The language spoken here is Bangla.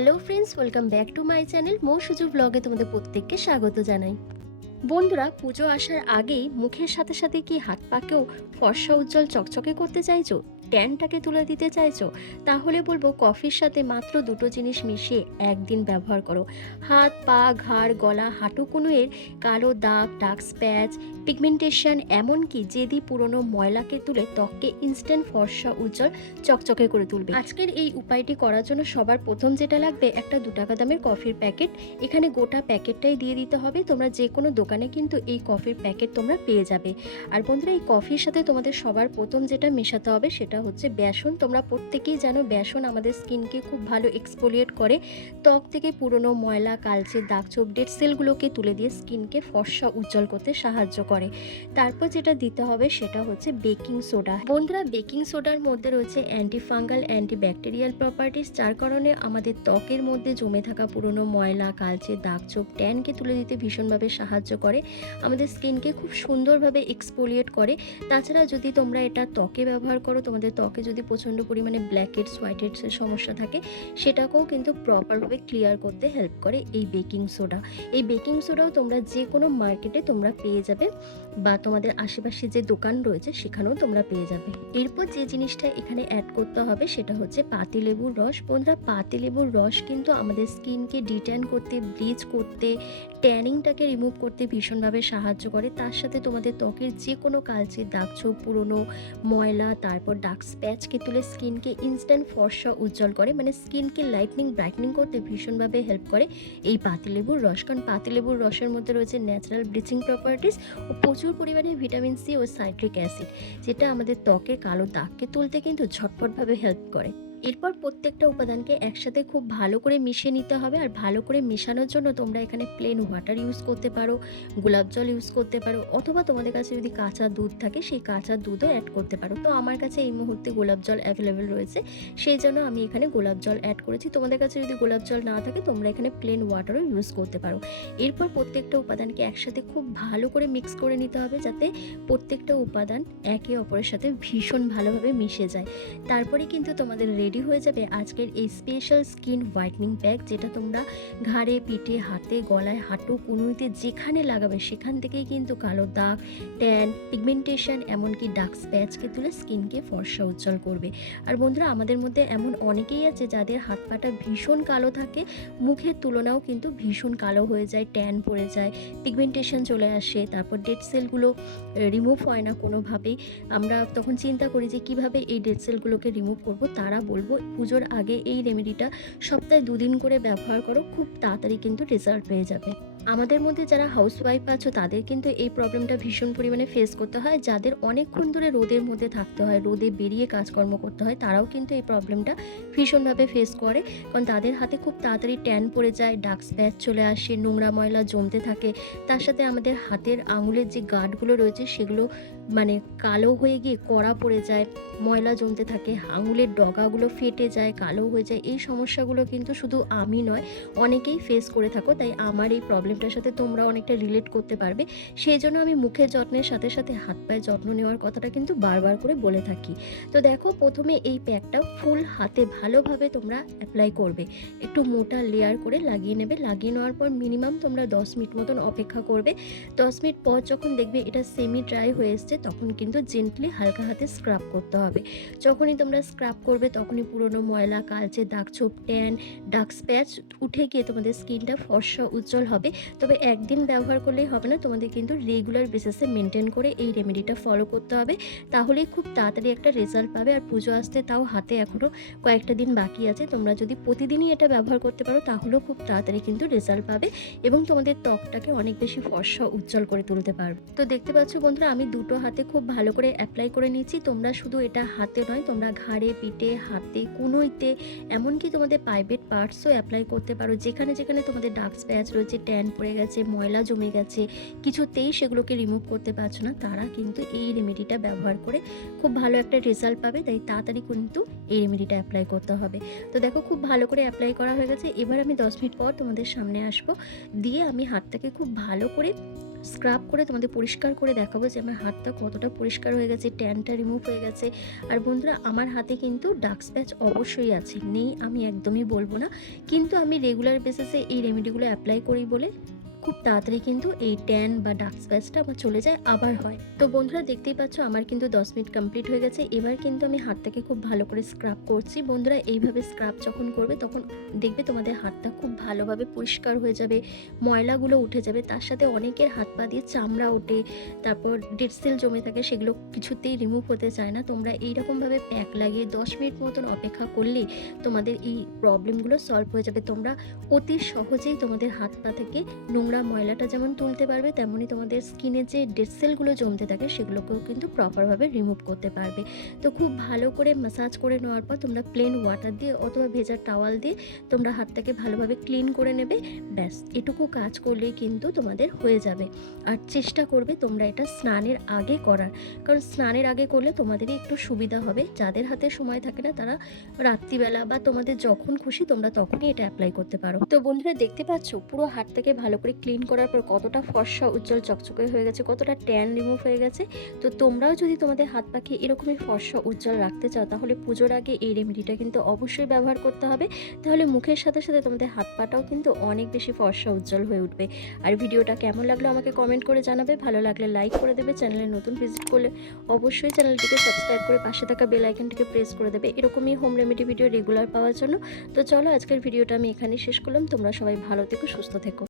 Hello friends, welcome back to my channel Mou Suju ব্লগে তোমাদের প্রত্যেককে স্বাগত জানাই। বন্ধুরা, পুজো আসার আগেই মুখের সাথে সাথে কি হাত পাকেও ফর্সা উজ্জ্বল চকচকে করতে চাইছো? ট্যানটাকে তুলে দিতে চাইছো, তাহলে বলব কফির সাথে মাত্র দুটো জিনিস মিশিয়ে একদিন ব্যবহার করো। হাত, পা, ঘাড়, গলা, হাঁটু কুনুয়ের কালো দাগ, ডার্ক স্প্যাচ, পিগমেন্টেশন, এমনকি যেদি পুরনো ময়লাকে তুলে ত্বককে ইনস্ট্যান্ট ফর্সা উজ্জ্বল চকচকে করে তুলবে। আজকের এই উপায়টি করার জন্য সবার প্রথম যেটা লাগবে, একটা দু টাকা দামের কফির প্যাকেট। এখানে গোটা প্যাকেটটাই দিয়ে দিতে হবে, তোমরা যে কোনো দোকানে কিন্তু এই কফির প্যাকেট তোমরা পেয়ে যাবে। আর বন্ধুরা, এই কফির সাথে তোমাদের সবার প্রথম যেটা মেশাতে হবে সেটা হচ্ছে বেসন। তোমরা প্রত্যেকেই জানো বেসন আমাদের স্কিনকে খুব ভালো এক্সপোলিয়েট করে। ত্বক থেকে পুরনো ময়লা, কালচে, দাগ ছোপ ডেড সেলগুলোকে তুলে দিয়ে স্কিনকে ফর্সা, উজ্জ্বল করতে সাহায্য করে। তারপর যেটা দিতে হবে সেটা হচ্ছে বেকিং সোডা। বন্ধুরা, বেকিং সোডার মধ্যে রয়েছে anti fungal anti bacterial properties যার কারণে আমাদের ত্বকের মধ্যে জমে থাকা পুরনো ময়লা, কালচে, দাগ ছোপ ট্যানকে তুলে দিতে ভীষণভাবে সাহায্য করে। আমাদের স্কিনকে খুব সুন্দরভাবে এক্সপোলিয়েট করে। তাছাড়া যদি তোমরা এটা ত্বকে ব্যবহার করো, তোমাদের ত্বকে যদি প্রচণ্ড পরিমাণে ব্ল্যাকহেডস হোয়াইটহেডসের সমস্যা থাকে, সেটাকেও কিন্তু প্রপারভাবে ক্লিয়ার করতে হেল্প করে এই বেকিং সোডা এই বেকিং সোডাও তোমরা যে কোনো মার্কেটে তোমরা পেয়ে যাবে বা তোমাদের আশেপাশে যে দোকান রয়েছে সেখানেও তোমরা পেয়ে যাবে। এরপর যে জিনিসটা এখানে অ্যাড করতে হবে সেটা হচ্ছে পাতিলেবুর রস। বন্ধুরা পাতিলেবুর রস কিন্তু আমাদের স্কিনকে ডিট্যান করতে ব্লিচ করতে ট্যানিংটাকে রিমুভ করতে ভীষণভাবে সাহায্য করে। তার সাথে তোমাদের ত্বকের যে কোনো কালচে, দাগ ছোপ, পুরনো ময়লা, তারপর ডার্ক স্প্যাচকে তুলে স্কিনকে ইনস্ট্যান্ট ফর্সা উজ্জ্বল করে মানে স্কিনকে লাইটনিং ব্রাইটনিং করতে ভীষণভাবে হেল্প করে। এই পাতিলেবুর রস, কারণ পাতিলেবুর রসের মধ্যে রয়েছে ন্যাচারাল ব্লিচিং প্রপার্টিস ও প্রচুর পরিমাণে ভিটামিন সি ও সাইট্রিক অ্যাসিড যেটা আমাদের ত্বকের কালো দাগকে তুলতে কিন্তু ঝটপটভাবে হেল্প করে। এরপর প্রত্যেকটা উপাদানকে একসাথে খুব ভালো করে মিশিয়ে নিতে হবে আর ভালো করে মেশানোর জন্য তোমরা এখানে প্লেন ওয়াটার ইউজ করতে পারো, গোলাপ জল ইউজ করতে পারো, অথবা তোমাদের কাছে যদি কাঁচা দুধ থাকে সেই কাঁচা দুধও অ্যাড করতে পারো। তো আমার কাছে এই মুহূর্তে গোলাপ জল অ্যাভেলেবেল রয়েছে, সেই জন্য আমি এখানে গোলাপ জল অ্যাড করেছি। তোমাদের কাছে যদি গোলাপ জল না থাকে তোমরা এখানে প্লেন ওয়াটারও ইউজ করতে পারো। এরপর প্রত্যেকটা উপাদানকে একসাথে খুব ভালো করে মিক্স করে নিতে হবে যাতে প্রত্যেকটা উপাদান একে অপরের সাথে ভীষণ ভালোভাবে মিশে যায়। তারপরে কিন্তু তোমাদের রেডি হয়ে যাবে আজকের এই স্পেশাল স্কিন হোয়াইটনিং প্যাক যেটা তোমরা ঘাড়ে, পিঠে, হাতে, গলায়, হাঁটু, কুনুইতে যেখানে লাগাবে, সেখান থেকেই কিন্তু কালো দাগ ট্যান পিগমেন্টেশন এমনকি ডার্ক স্প্যাচকে তুলে স্কিনকে ফর্সা উজ্জ্বল করবে। আর বন্ধুরা, আমাদের মধ্যে এমন অনেকেই আছে যাদের হাত পাটা ভীষণ কালো থাকে, মুখের তুলনাও কিন্তু ভীষণ কালো হয়ে যায় ট্যান পড়ে যায় পিগমেন্টেশন চলে আসে, তারপর ডেড সেলগুলো রিমুভ হয় না কোনোভাবেই। আমরা তখন চিন্তা করি যে কীভাবে এই ডেড সেলগুলোকে রিমুভ করব, তারা বলব পুজোর আগে এই রেমেডিটা সপ্তাহে দুদিন করে ব্যবহার করো, খুব তাড়াতাড়ি কিন্তু রেজাল্ট পেয়ে যাবে। আমাদের মধ্যে যারা হাউসওয়াইফ আছো, তাদের কিন্তু এই প্রবলেমটা ভীষণ পরিমাণে ফেস করতে হয়। যাদের অনেকক্ষণ ধরে রোদের মধ্যে থাকতে হয়, রোদে বেরিয়ে কাজকর্ম করতে হয়, তারাও কিন্তু এই প্রবলেমটা ভীষণভাবে ফেস করে। কারণ তাদের হাতে খুব তাড়াতাড়ি ট্যান পড়ে যায় ডার্ক স্প্যাচ চলে আসে, নোংরা ময়লা জমতে থাকে। তার সাথে আমাদের হাতের আঙুলের যে গাঁটগুলো রয়েছে, সেগুলো মানে কালো হয়ে গিয়ে কড়া পড়ে যায়, ময়লা জমতে থাকে, আঙুলের ডগাগুলো ফেটে যায়, কালো হয়ে যায়। এই সমস্যাগুলো কিন্তু শুধু আমি নয়, অনেকেই ফেস করে থাকো। তাই আমার এই প্রবলেমটার সাথে তোমরা অনেকটা রিলেট করতে পারবে। সেই জন্য আমি মুখের যত্নের সাথে সাথে হাত পায়ে যত্ন নেওয়ার কথাটা কিন্তু বারবার করে বলে থাকি। তো দেখো, প্রথমে এই প্যাকটা ফুল হাতে ভালোভাবে তোমরা অ্যাপ্লাই করবে। একটু মোটা লেয়ার করে লাগিয়ে নেবে। লাগিয়ে নেওয়ার পর মিনিমাম তোমরা দশ মিনিট মতন অপেক্ষা করবে। দশ মিনিট পর যখন দেখবে এটা সেমি ড্রাই হয়ে এসছে, তখন কিন্তু জেন্টলি হালকা হাতে স্ক্রাব করতে হবে। যখনই তোমরা স্ক্রাব করবে, তখনই পুরনো ময়লা, কালচে দাগ ছোপ ট্যান ডার্ক স্প্যাচ উঠে গিয়ে তোমাদের স্কিনটা ফর্সা উজ্জ্বল হবে। তবে একদিন ব্যবহার করলেই হবে না, তোমাদের কিন্তু রেগুলার বেসিসে মেনটেন করে এই রেমেডিটা ফলো করতে হবে। তাহলেই খুব তাড়াতাড়ি একটা রেজাল্ট পাবে। আর পুজো আসতে তাও হাতে এখনও কয়েকটা দিন বাকি আছে। তোমরা যদি প্রতিদিনই এটা ব্যবহার করতে পারো, তাহলেও খুব তাড়াতাড়ি কিন্তু রেজাল্ট পাবে এবং তোমাদের ত্বকটাকে অনেক বেশি ফর্সা, উজ্জ্বল করে তুলতে পারবে। তো দেখতে পাচ্ছ বন্ধুরা, আমি দুটো হাতে খুব ভালো করে অ্যাপ্লাই করে নিচ্ছি তোমরা শুধু এটা হাতে নয়, তোমরা ঘাড়ে, পিঠে, হাতে, কুনোইতে, এমনকি তোমাদের প্রাইভেট পার্টসও অ্যাপ্লাই করতে পারো। যেখানে যেখানে তোমাদের ডার্ক স্প্যাচ রয়েছে ট্যান পড়ে গেছে, ময়লা জমে গেছে, কিছুতেই সেগুলোকে রিমুভ করতে পারছ না। তারা কিন্তু এই রেমেডিটা ব্যবহার করে খুব ভালো একটা রেজাল্ট পাবে, তাই তাড়াতাড়ি কিন্তু এই রেমেডিটা অ্যাপ্লাই করতে হবে। তো দেখো খুব ভালো করে অ্যাপ্লাই করা হয়ে গেছে। এবার আমি দশ মিনিট পর তোমাদের সামনে আসব। দিয়ে আমি হাতটাকে খুব ভালো করে স্ক্রাব করে তোমাদের পরিষ্কার করে দেখাবো যে আমার হাতটা কতটা পরিষ্কার হয়ে গেছে ট্যানটা রিমুভ হয়ে গেছে। আর বন্ধুরা, আমার হাতে কিন্তু ডার্ক স্প্যাচ অবশ্যই আছে। নেই আমি একদমই বলব না। কিন্তু আমি রেগুলার বেসিসে এই রেমেডিগুলো অ্যাপ্লাই করি বলে খুব তাড়াতাড়ি কিন্তু এই ট্যান বা ডার্ক স্প্যাচটা আমার চলে যায়, আবার হয়। তো বন্ধুরা দেখতেই পাচ্ছ, আমার কিন্তু দশ মিনিট কমপ্লিট হয়ে গেছে। এবার কিন্তু আমি হাতটাকে খুব ভালো করে স্ক্রাব করছি। বন্ধুরা এইভাবে স্ক্রাব যখন করবে, তখন দেখবে তোমাদের হাতটা খুব ভালোভাবে পরিষ্কার হয়ে যাবে, ময়লাগুলো উঠে যাবে। তার সাথে অনেকের হাত পা দিয়ে চামড়া ওঠে, তারপর ডেড জমে থাকে, সেগুলো কিছুতেই রিমুভ হতে চায় না। তোমরা এইরকমভাবে প্যাক লাগিয়ে দশ মিনিট মতন অপেক্ষা করলে তোমাদের এই প্রবলেমগুলো সলভ হয়ে যাবে। তোমরা অতি সহজেই তোমাদের হাত পা থেকে নোংরা ময়লাটা যেমন তুলতে পারবে তেমনই তোমাদের স্কিনে যে ডেড সেলগুলো জমতে থাকে, সেগুলোকেও কিন্তু প্রপারভাবে রিমুভ করতে পারবে। তো খুব ভালো করে ম্যাসাজ করে নেওয়ার পর তোমরা প্লেন ওয়াটার দিয়ে অথবা ভেজা টাওয়াল দিয়ে তোমরা হাতটাকে ভালোভাবে ক্লিন করে নেবে, ব্যাস। এটুকু কাজ করলেই কিন্তু তোমাদের হয়ে যাবে। আর চেষ্টা করবে তোমরা এটা স্নানের আগে করার। কারণ স্নানের আগে করলে তোমাদেরই একটু সুবিধা হবে। যাদের হাতে সময় থাকে না, তারা রাত্রিবেলা বা তোমাদের যখন খুশি, তোমরা তখনই এটা অ্যাপ্লাই করতে পারো। তো বন্ধুরা, দেখতে পাচ্ছ? পুরো হাতটাকে ভালো করে ক্লিন করার পর কতটা ফর্সা, উজ্জ্বল, চকচকে হয়ে গেছে, কতটা ট্যান রিমুভ হয়ে গেছে, তো তোমরাও যদি তোমাদের হাত পাখি এরকমই ফর্সা, উজ্জ্বল রাখতে চাও, তাহলে পুজোর আগে এই রেমেডিটা কিন্তু অবশ্যই ব্যবহার করতে হবে। তাহলে মুখের সাথে সাথে তোমাদের হাত পাটাও কিন্তু অনেক বেশি ফর্সা, উজ্জ্বল হয়ে উঠবে। আর ভিডিওটা কেমন লাগল আমাকে কমেন্ট করে জানাবে। ভালো লাগলে লাইক করে দেবে। চ্যানেলে নতুন ভিজিট করলে অবশ্যই চ্যানেলটিকে সাবস্ক্রাইব করে পাশে থাকা বেল আইকনটিকে প্রেস করে দেবে। এরকমই হোম রেমেডি ভিডিও রেগুলার পাওয়ার জন্য। তো চলো আজকের ভিডিওটা আমি এখানেই শেষ করলাম। তোমরা সবাই ভালো থেকো, সুস্থ থেকো।